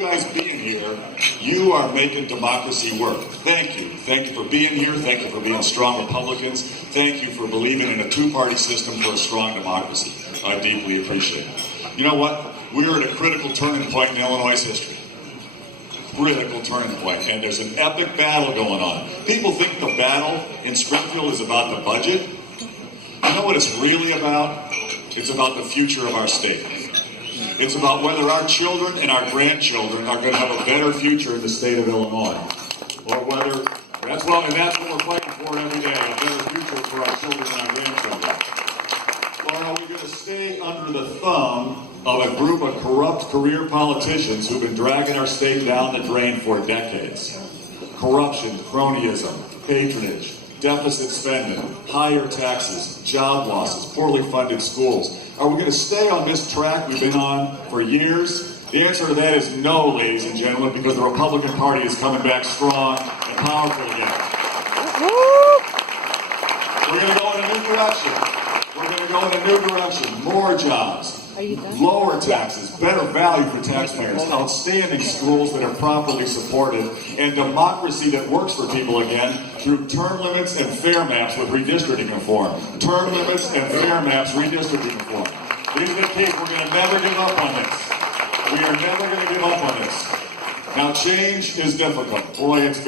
guys being here, you are making democracy work. Thank you. Thank you for being here. Thank you for being strong Republicans. Thank you for believing in a two-party system for a strong democracy. I deeply appreciate it. You know what? We're at a critical turning point in Illinois' history. Critical turning point, and there's an epic battle going on. People think the battle in Springfield is about the budget. You know what it's really about? It's about the future of our state. It's about whether our children and our grandchildren are going to have a better future in the state of Illinois, or whether that's what we're fighting for every day, a better future for our children and our grandchildren. Or are we going to stay under the thumb of a group of corrupt career politicians who've been dragging our state down the drain for decades? Corruption, cronyism, patronage, deficit spending, higher taxes, job losses, poorly funded schools. Are we going to stay on this track we've been on for years? The answer to that is no, ladies and gentlemen, because the Republican Party is coming back strong and powerful again. We're going to go in a new direction. We're going to go in a new direction. More jobs, lower taxes, better value for taxpayers, outstanding schools that are properly supported, and democracy that works for people again through term limits and fair maps with redistricting reform. Term limits and fair maps, redistricting reform. These are the keys. We're going to never give up on this. We are never going to give up on this. Now, change is difficult. Boy, it's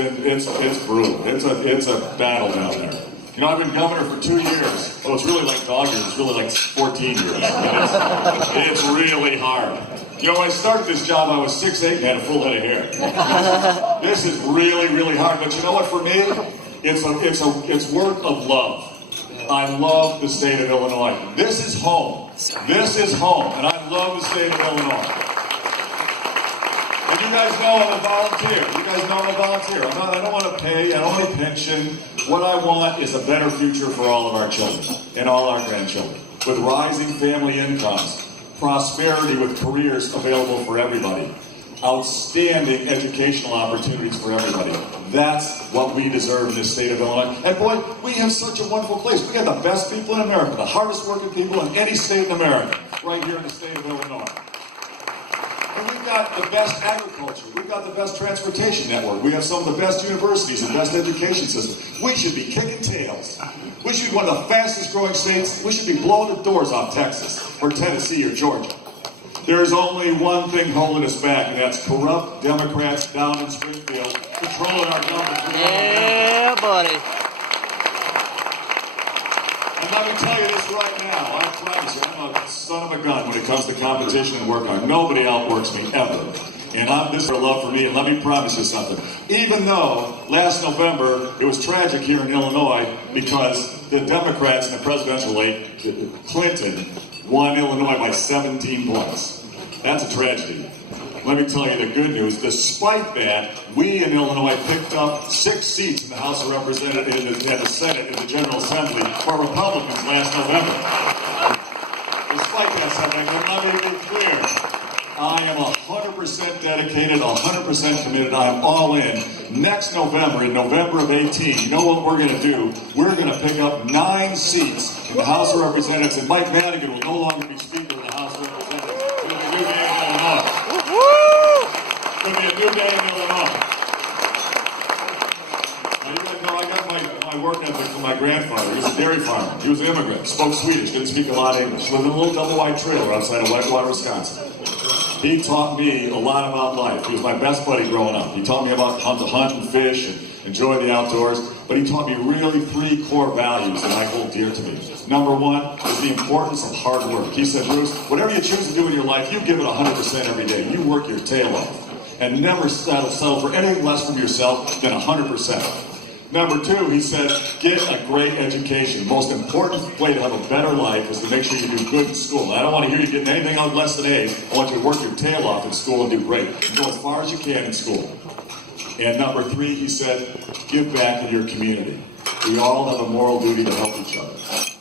brutal. It's a battle down there. You know, I've been governor for 2 years. Well, it's really like dog years. It's really like 14 years. It's really hard. You know, when I started this job, I was 6'8" and had a full head of hair. This is really, really hard. But you know what? For me, it's work of love. I love the state of Illinois. This is home. This is home, and I love the state of Illinois. And you guys know I'm a volunteer. You guys know I'm a volunteer. I don't want to pay. I don't want a pension. What I want is a better future for all of our children and all our grandchildren, with rising family incomes, prosperity with careers available for everybody, outstanding educational opportunities for everybody. That's what we deserve in this state of Illinois. And boy, we have such a wonderful place. We have the best people in America, the hardest working people in any state in America, right here in the state of Illinois. And we've got the best agriculture. We've got the best transportation network. We have some of the best universities and best education systems. We should be kicking tails. We should be one of the fastest growing states. We should be blowing the doors off Texas or Tennessee or Georgia. There's only one thing holding us back, and that's corrupt Democrats down in Springfield controlling our government. Yeah, buddy. And let me tell you this right now. I promise you, I'm a son of a gun when it comes to competition and work hard. Nobody outworks me, ever. And this is for love for me, and let me promise you something. Even though last November it was tragic here in Illinois because the Democrats in the presidential race, Clinton, won Illinois by 17 points. That's a tragedy. Let me tell you the good news. Despite that, we in Illinois picked up 6 seats in the House of Representatives and the Senate and the General Assembly for Republicans last November. Despite that, let me be clear. I am 100% dedicated, 100% committed. I am all in. Next November, in November of 18, you know what we're going to do? We're going to pick up 9 seats in the House of Representatives, and Mike Madigan will no longer be Speaker of the House of Representatives. It'll be a new day in Illinois. It'll be a new day in Illinois. Now, you guys know I got my work ethic from my grandfather. He was a dairy farmer. He was an immigrant. Spoke Swedish. Didn't speak a lot of English. Lived in a little double-wide trailer outside of Whitewater, Wisconsin. He taught me a lot about life. He was my best buddy growing up. He taught me about how to hunt and fish and enjoy the outdoors. But he taught me really 3 core values that I hold dear to me. Number 1 is the importance of hard work. He said, Bruce, whatever you choose to do in your life, you give it 100% every day. You work your tail off. And never settle for anything less from yourself than 100%. Number 2, he said, get a great education. The most important way to have a better life is to make sure you do good in school. I don't want to hear you getting anything out less than A's. I want you to work your tail off in school and do great. Go as far as you can in school. And number 3, he said, give back in your community. We all have a moral duty to help each other.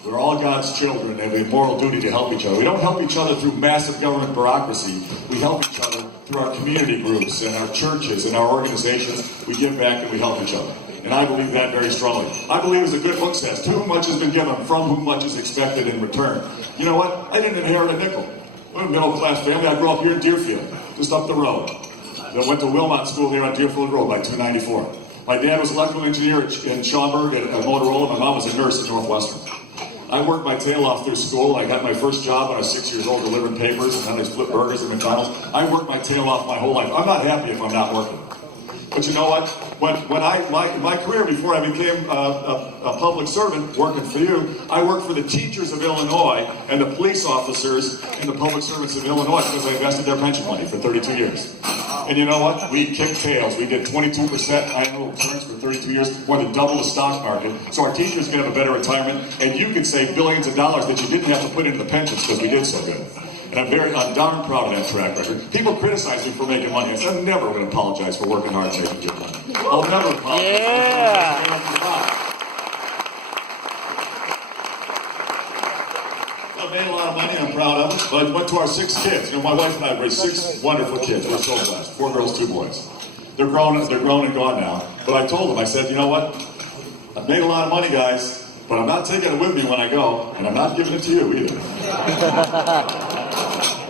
We're all God's children, and we have a moral duty to help each other. We don't help each other through massive government bureaucracy. We help each other through our community groups and our churches and our organizations. We give back and we help each other. And I believe that very strongly. I believe, as the good book says, to whom much has been given, from whom much is expected in return. You know what? I didn't inherit a nickel. We're a middle-class family. I grew up here in Deerfield, just up the road. that went to Wilmot School here on Deerfield Road by 294. My dad was an electrical engineer in Schaumburg at Motorola. My mom was a nurse at Northwestern. I worked my tail off through school. I got my first job when I was 6 years old delivering papers, and then I flipped burgers at McDonald's. I worked my tail off my whole life. I'm not happy if I'm not working. But you know what? My career before I became a public servant working for you, I worked for the teachers of Illinois and the police officers and the public servants of Illinois because I invested their pension money for 32 years. And you know what? We kicked tails. We did 22% annual returns for 32 years, more than double the stock market. So our teachers can have a better retirement, and you can save billions of dollars that you didn't have to put into the pensions because we did so good. And I'm darn proud of that track record. People criticize me for making money. I said, I'm never going to apologize for working hard and making good money. I'll never apologize. Yeah. I made a lot of money. I'm proud of it. But I went to our 6 kids. You know, my wife and I raised 6 wonderful kids. We're so blessed. 4 girls, 2 boys. They're grown and gone now. But I told them, I said, you know what? I've made a lot of money, guys. But I'm not taking it with me when I go, and I'm not giving it to you either.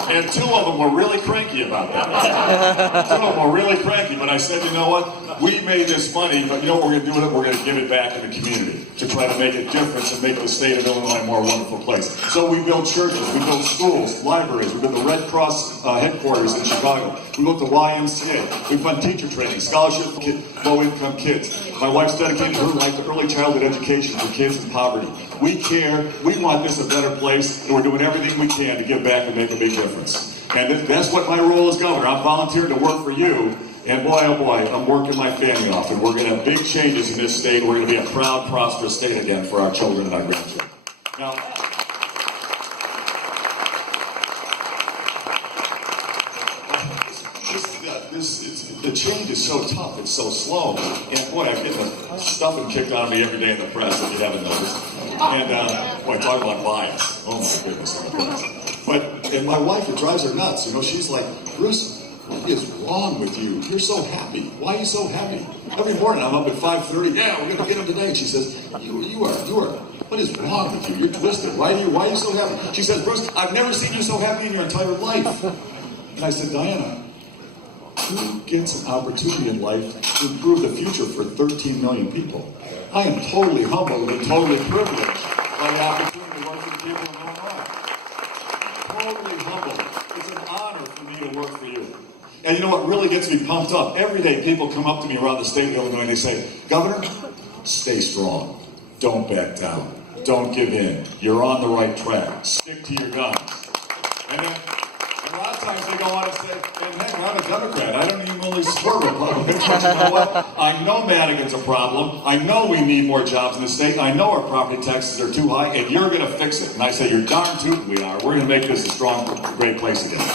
And 2 of them were really cranky about that. 2 of them were really cranky, but I said, you know what? We made this money, but you know what we're going to do with it? We're going to give it back to the community to try to make a difference and make the state of Illinois a more wonderful place. So we build churches, we build schools, libraries, we build the Red Cross headquarters in Chicago. We built the YMCA. We fund teacher training, scholarship for low-income kids. My wife's dedicated her life to early childhood education for kids in poverty. We care. We want this a better place, and we're doing everything we can to give back and make a big difference. And that's what my role as governor. I'm volunteering to work for you, and boy, oh boy, I'm working my family off, and we're going to have big changes in this state. We're going to be a proud, prosperous state again for our children and our grandchildren. Now, the change is so tough, it's so slow, and boy, I get the stuffing kicked out of me every day in the press, if you haven't noticed. And boy, talk about bias. Oh my goodness, in the press. And my wife, it drives her nuts. You know, she's like, Bruce, what is wrong with you? You're so happy. Why are you so happy? Every morning I'm up at 5:30. Yeah, we're going to get him today. And she says, you are. What is wrong with you? You're twisted. Why are you so happy? She says, Bruce, I've never seen you so happy in your entire life. And I said, Diana, who gets an opportunity in life to improve the future for 13 million people? I am totally humbled and totally privileged by the opportunity to work for the people of Illinois. Totally humbled. It's an honor for me to work for you. And you know what really gets me pumped up? Every day people come up to me around the state of Illinois and they say, Governor, stay strong. Don't back down. Don't give in. You're on the right track. Stick to your guns. And then a lot of times they go on and say, and heck, I'm a Democrat. I don't even really support Republicans. But you know what? I know Madigan's a problem. I know we need more jobs in the state. I know our property taxes are too high, and you're going to fix it. And I say, you're darn tootin' we are. We're going to make this a strong, great place again.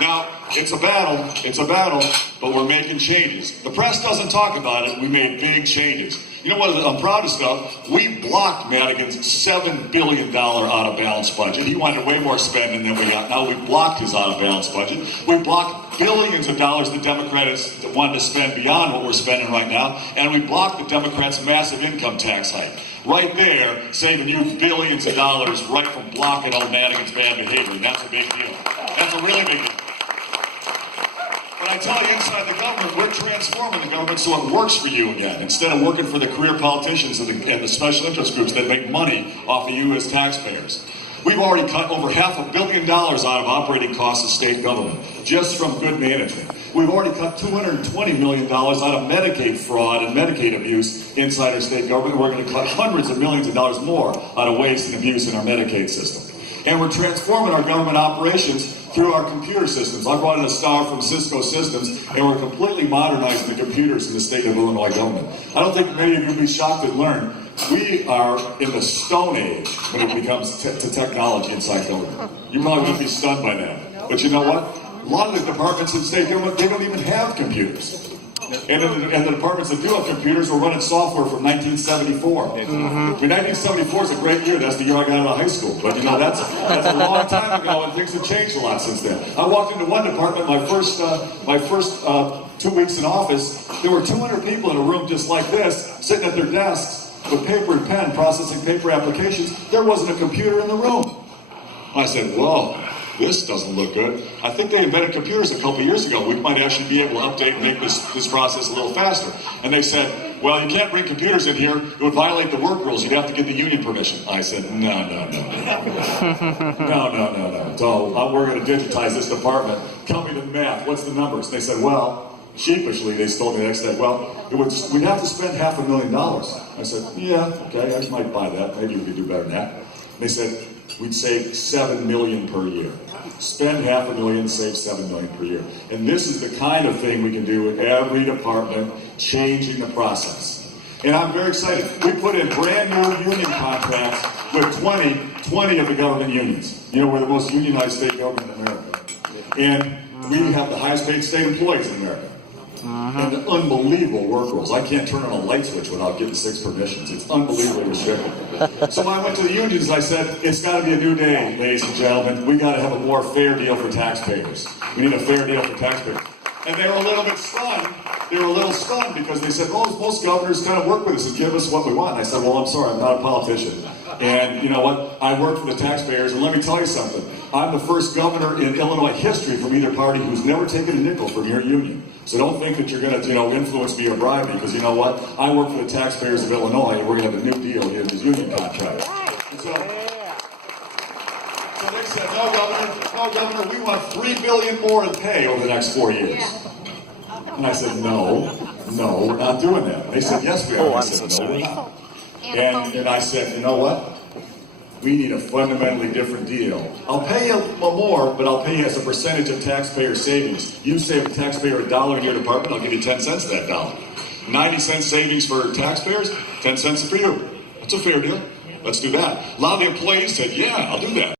Now, it's a battle, but we're making changes. The press doesn't talk about it. We made big changes. You know what I'm proudest of? We blocked Madigan's $7 billion out-of-balance budget. He wanted way more spending than we got. Now we blocked his out-of-balance budget. We blocked billions of dollars the Democrats wanted to spend beyond what we're spending right now. And we blocked the Democrats' massive income tax hike. Right there, saving you billions of dollars right from blocking old Madigan's bad behavior. And that's a big deal. That's a really big deal. But I tell you, inside the government, we're transforming the government so it works for you again, instead of working for the career politicians and the special interest groups that make money off of you as taxpayers. We've already cut over $500 million out of operating costs of state government, just from good management. We've already cut $220 million out of Medicaid fraud and Medicaid abuse inside our state government. We're going to cut hundreds of millions of dollars more out of waste and abuse in our Medicaid system. And we're transforming our government operations through our computer systems. I brought in a star from Cisco Systems, and we're completely modernizing the computers in the state of Illinois government. I don't think many of you will be shocked to learn we are in the Stone Age when it comes to technology inside government. You probably wouldn't be stunned by that. But you know what? A lot of the departments in state government, they don't even have computers. And the departments that do have computers are running software from 1974. I mean, 1974 is a great year. That's the year I got out of high school. But you know, that's a long time ago, and things have changed a lot since then. I walked into one department, my first 2 weeks in office, there were 200 people in a room just like this, sitting at their desks with paper and pen, processing paper applications. There wasn't a computer in the room. I said, whoa. this doesn't look good. I think they invented computers a couple years ago. We might actually be able to update and make this process a little faster. And they said, well, you can't bring computers in here. It would violate the work rules. You'd have to get the union permission. I said, no. So we're going to digitize this department. Tell me the math. What's the numbers? They said, well, sheepishly, they told me the next day, well, we'd have to spend $500,000. I said, yeah, okay, I might buy that. Maybe we could do better than that. They said, we'd save $7 million per year. Spend $500,000, save $7 million per year. And this is the kind of thing we can do with every department, changing the process. And I'm very excited. We put in brand new union contracts with 20 of the government unions. You know, we're the most unionized state government in America. And we have the highest paid state employees in America. And the unbelievable work rules. I can't turn on a light switch without getting 6 permissions. It's unbelievably restrictive. So I went to the unions and I said, it's got to be a new day, ladies and gentlemen. We got to have a more fair deal for taxpayers. We need a fair deal for taxpayers. And they were a little bit stunned. They were a little stunned because they said, well, most governors kind of work with us and give us what we want. And I said, well, I'm sorry, I'm not a politician. And you know what? I work for the taxpayers, and let me tell you something. I'm the first governor in Illinois history from either party who's never taken a nickel from your union. So don't think that you're going to, influence me or bribe me, because you know what? I work for the taxpayers of Illinois, and we're going to have a new deal in this union contract. And so they said, no, Governor, we want $3 billion more in pay over the next 4 years. And I said, no, we're not doing that. And they said, yes, we are. I said, no, we're not. And I said, you know what? We need a fundamentally different deal. I'll pay you more, but I'll pay you as a percentage of taxpayer savings. You save a taxpayer $1 in your department, I'll give you 10 cents of that dollar. 90 cents savings for taxpayers, 10 cents for you. That's a fair deal. Let's do that. A lot of the employees said, yeah, I'll do that.